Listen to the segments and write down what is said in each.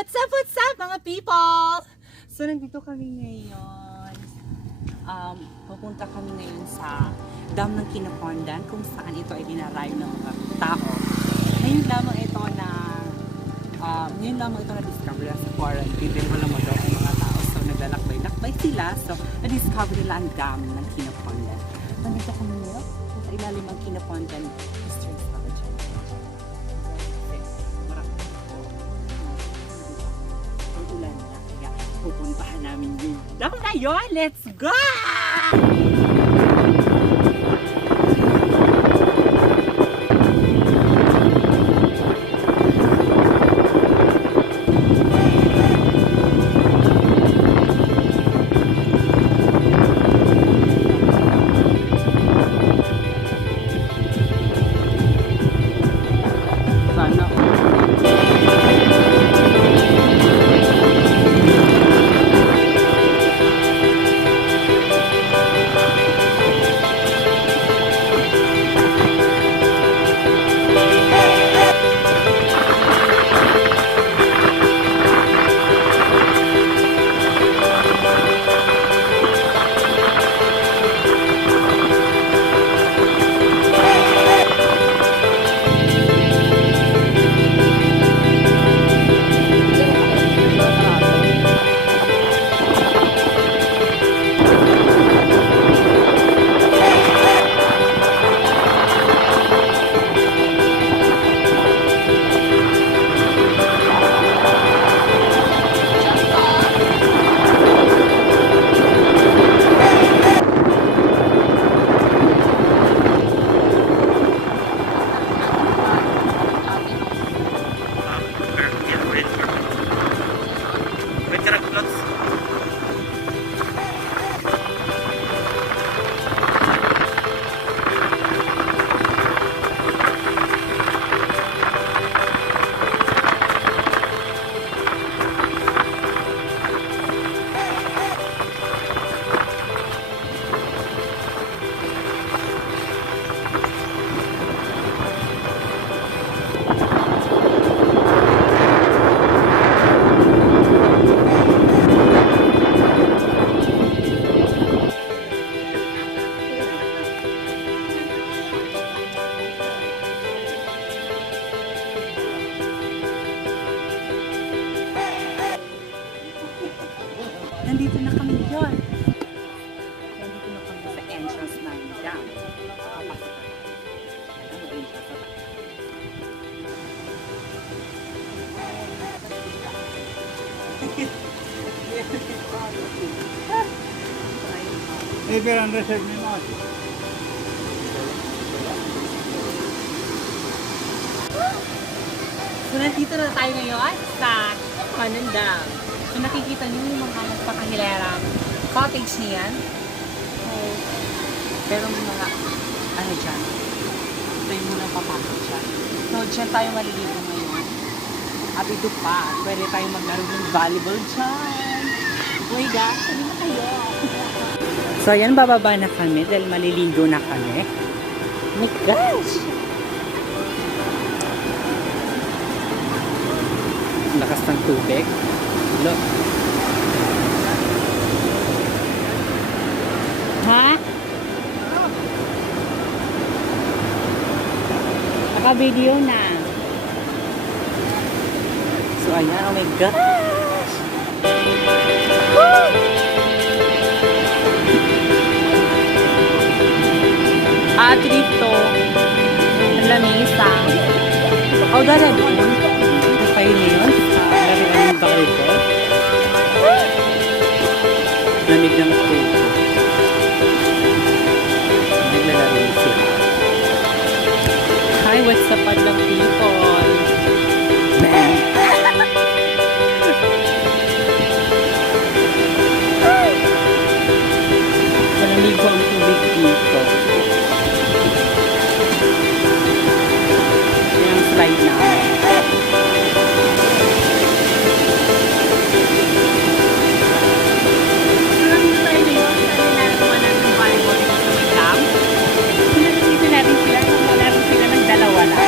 What's up mga people? So nandito kami ngayon. Pupunta kami ngayon sa dam ng Kinapondan kung saan ito ay dinarayo ng mga tao. Ngayon lamang ito na discover sa quarantine. Then wala magawa ang mga tao. So naglalakbay-lakbay sila. So na-discover nila ang dam ng Kinapondan. Nandito kami ngayon sa ilalim ng Kinapondan History College. Ulan na, kaya pupuntahan namin yun. Dam na yun! Let's go! Nandito na kami yun. Nandito na kami sa entrance ng dam. Pero ang reserve ni mo. So nandito na tayo ngayon sa Kinapondan Dam. So nakikita niyo yung mga magpakahilerang cottage niyan. So, pero may mga ano dyan. Ito yung muna papasok dyan. So dyan tayo maliligo ngayon. At ito pa, pwede tayo maglaro ng volleyball dyan. Uy guys, sabi na kayo. So ayan, bababa na kami dahil maliligo na kami. Oh my gosh! Lakas ng tubig. Look. Ha? Naka-video na. So ayan, oh my gosh! Woo! At dito, ang lamisa. Oh, dala doon. Kayo na yun. Larihan yung volleyball. Lamig ng tubig. Naglalaro sila. Hi, what's up lang people? Man. Malamig ko ang tubig dito. Yung slide namin. Dalawa lang.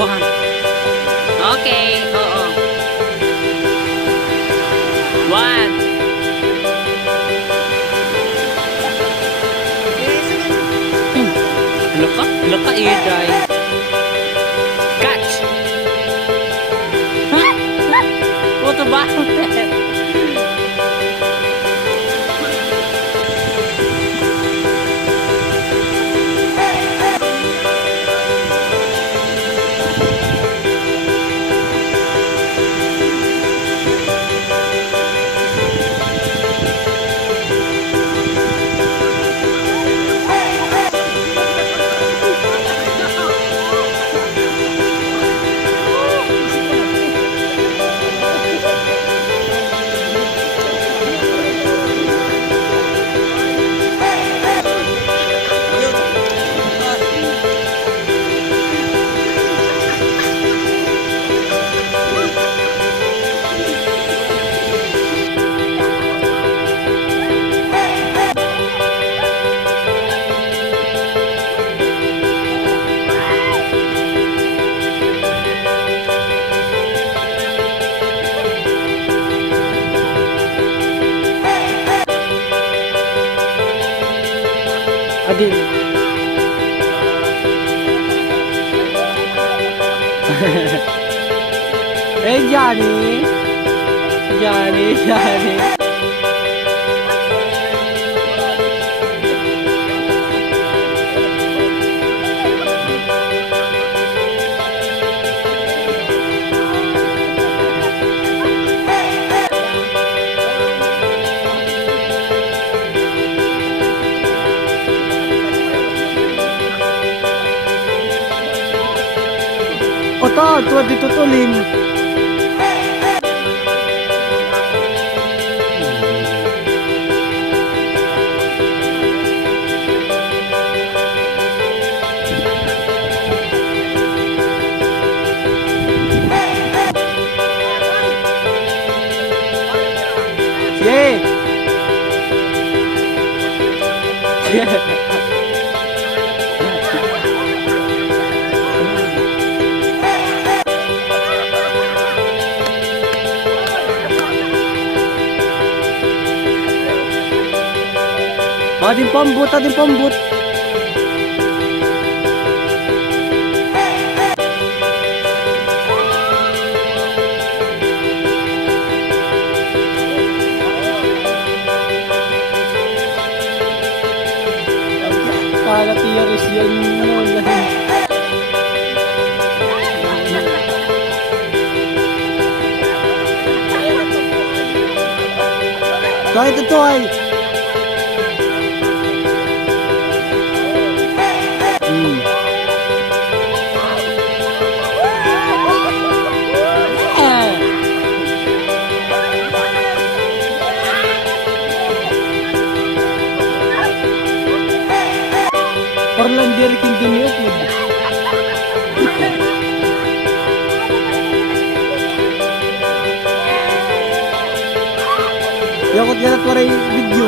One. Okay, oo. One. Look, Iday. Catch. What about that? Adil. Hey Johnny. Johnny. Oto, tuwa ditutulin. Yeah. Ading pambut. Kala tiyaris yan mo lang. Kahit ito ay Parang diri kindi niyo po. Yakot ganat waray video.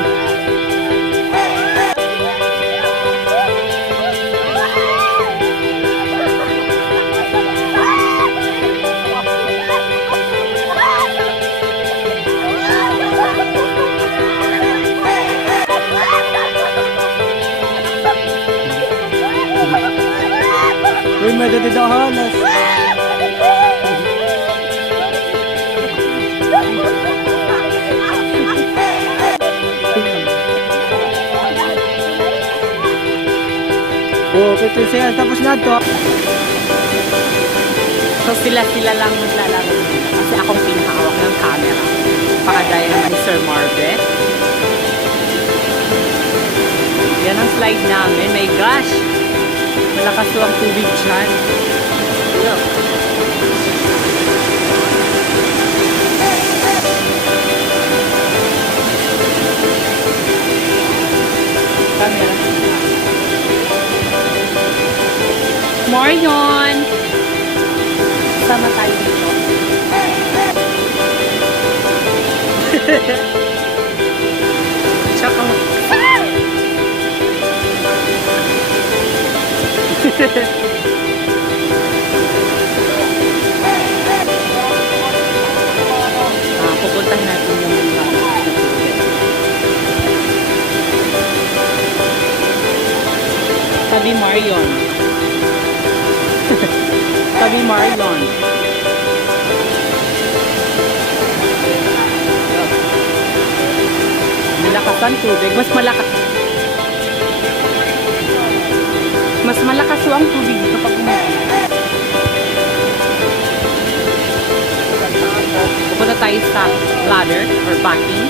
Uy, may dadidahanas. Oh, pito siya. Tapos na to. So sila lang maglalaro. Kasi akong pinakahawak ng camera. Pakagaya naman ni Sir Marve. Yan ang slide namin. My gosh! Malakas to ang tubig dyan. Look. Camera. Marion! Sama tayo dito. Tsaka Tabi Marion. Tabi Marion. Malakas ang tubig. Mas malakas ang tubig dito pag umulan. Pupunta tayo sa ladder or backing.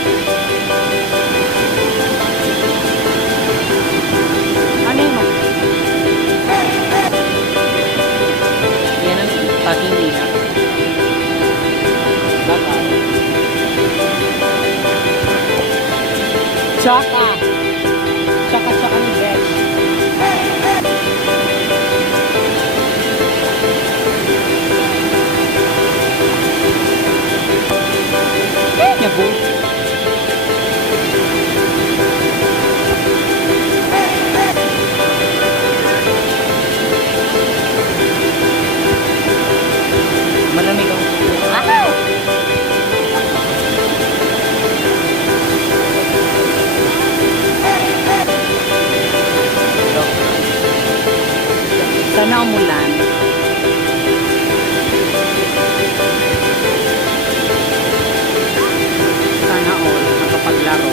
Ano yun? Yan ang backing nila. Tsaka ni Besh. Nyabo. Malamig ang sana umulan. Sana all nakapaglaro.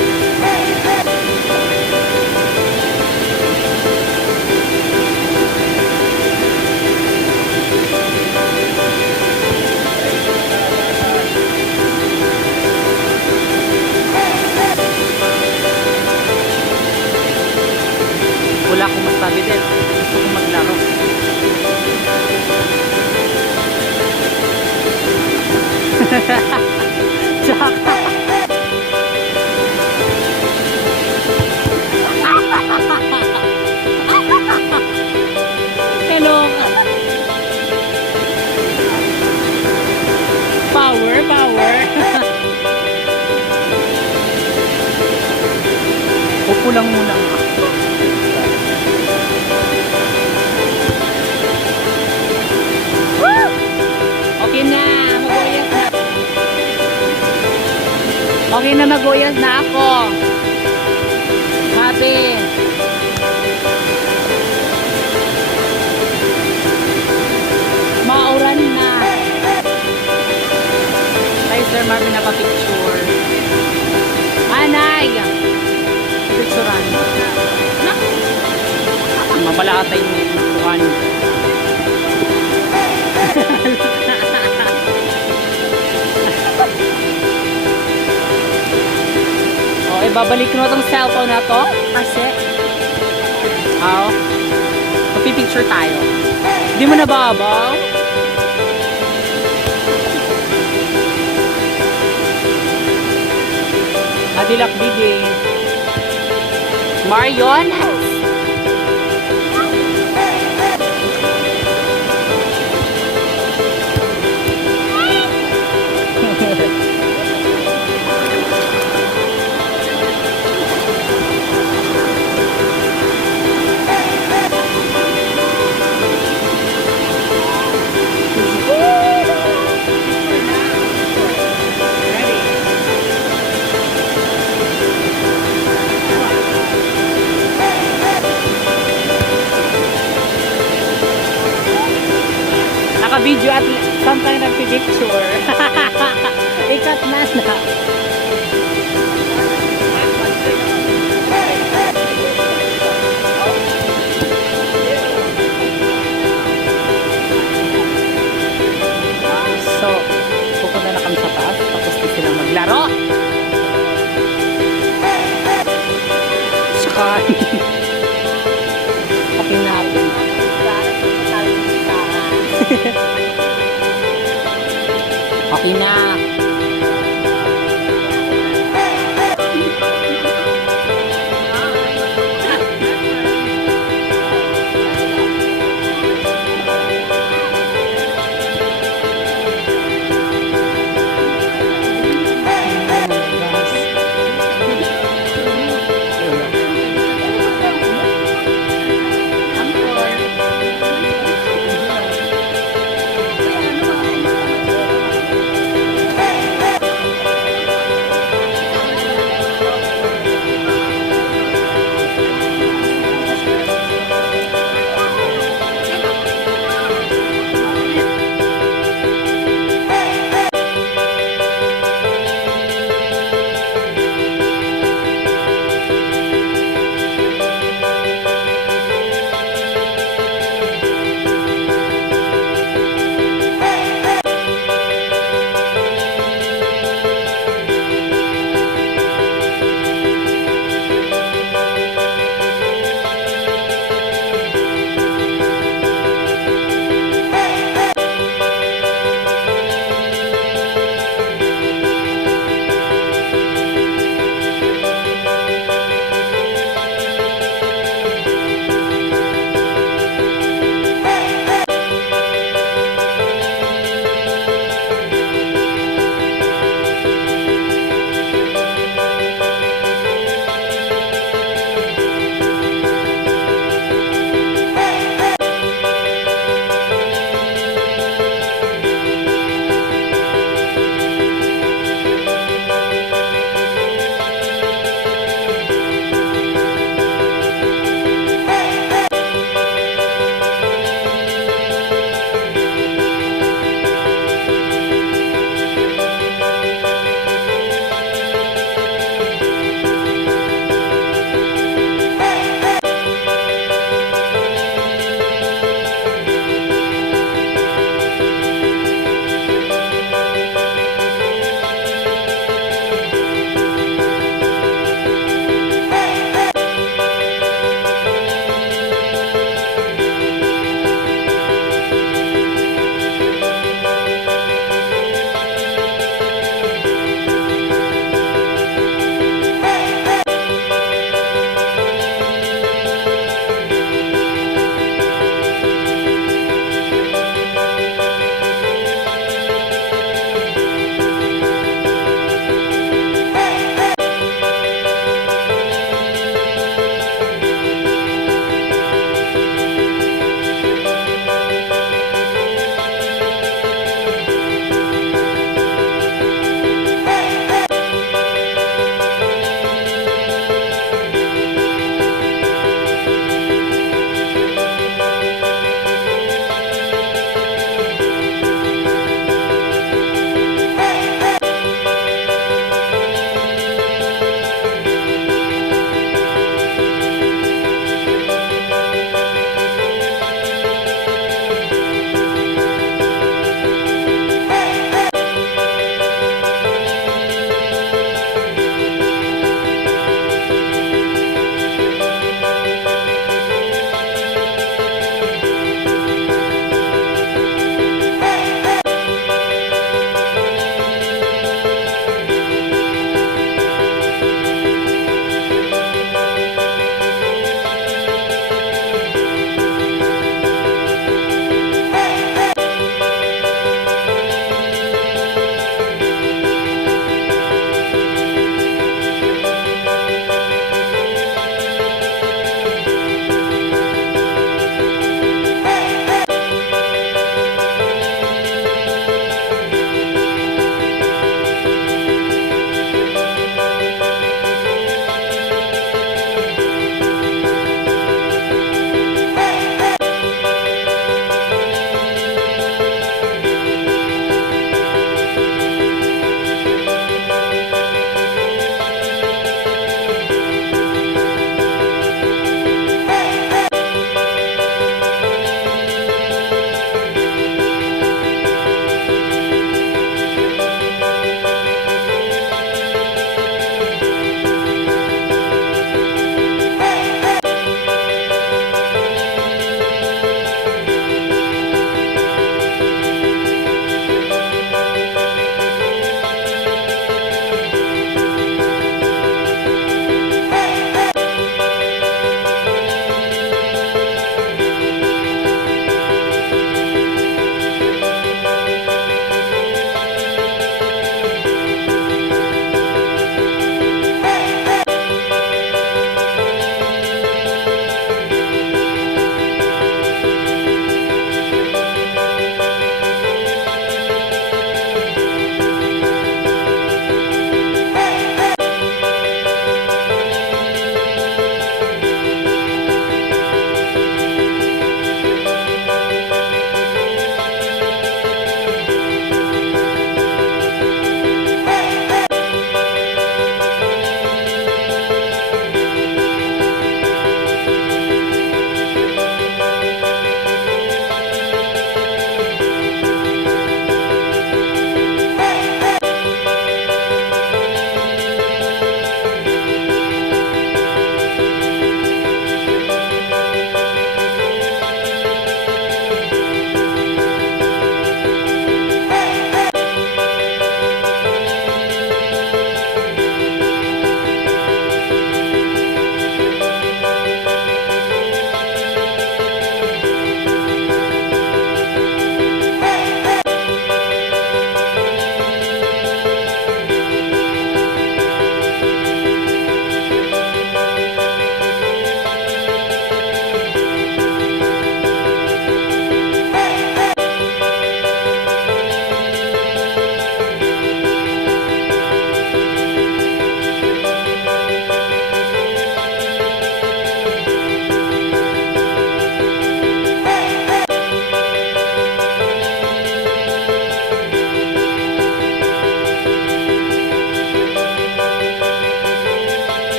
Wala akong masabi din. Gusto kong maglaro. Tsaka hello. Power. Upo lang muna ako. Okay na, maguyas na. Okay na, maguyas na ako. Happy. Mauran na. Ay, Sir Marvin, napapicture. Anay! Picturean. Mabalakatay mo yung kuhan. Babalik mo itong cellphone na to kasi magpipicture tayo. Hindi mo nababaw? Adilak Bibi Marion. Naka-video at sometimes nagpipicture. Ikat na na. So, pupunta na kami sa taas. Tapos di sila maglaro. Tsaka, kapin natin. Okay na.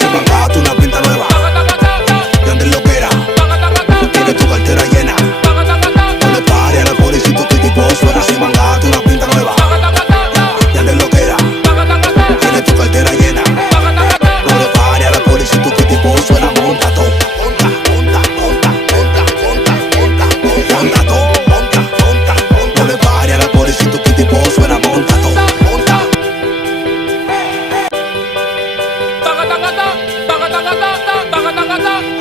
Si mangato una pinta nueva, y andes lo que era, tienes tu cartera llena. No le pares a la poli si tu tipo suena. Si mangato una pinta nueva, y andes lo que era, tienes tu cartera llena. No le pares a la poli si tu tipo suena. Monta todo, monta, monta, monta, monta, monta, monta, monta todo, monta, monta, monta. No le pares a la poli si tu tipo suena. Monta todo, monta. Taca taca ta, taca taca ta, taca taca ta.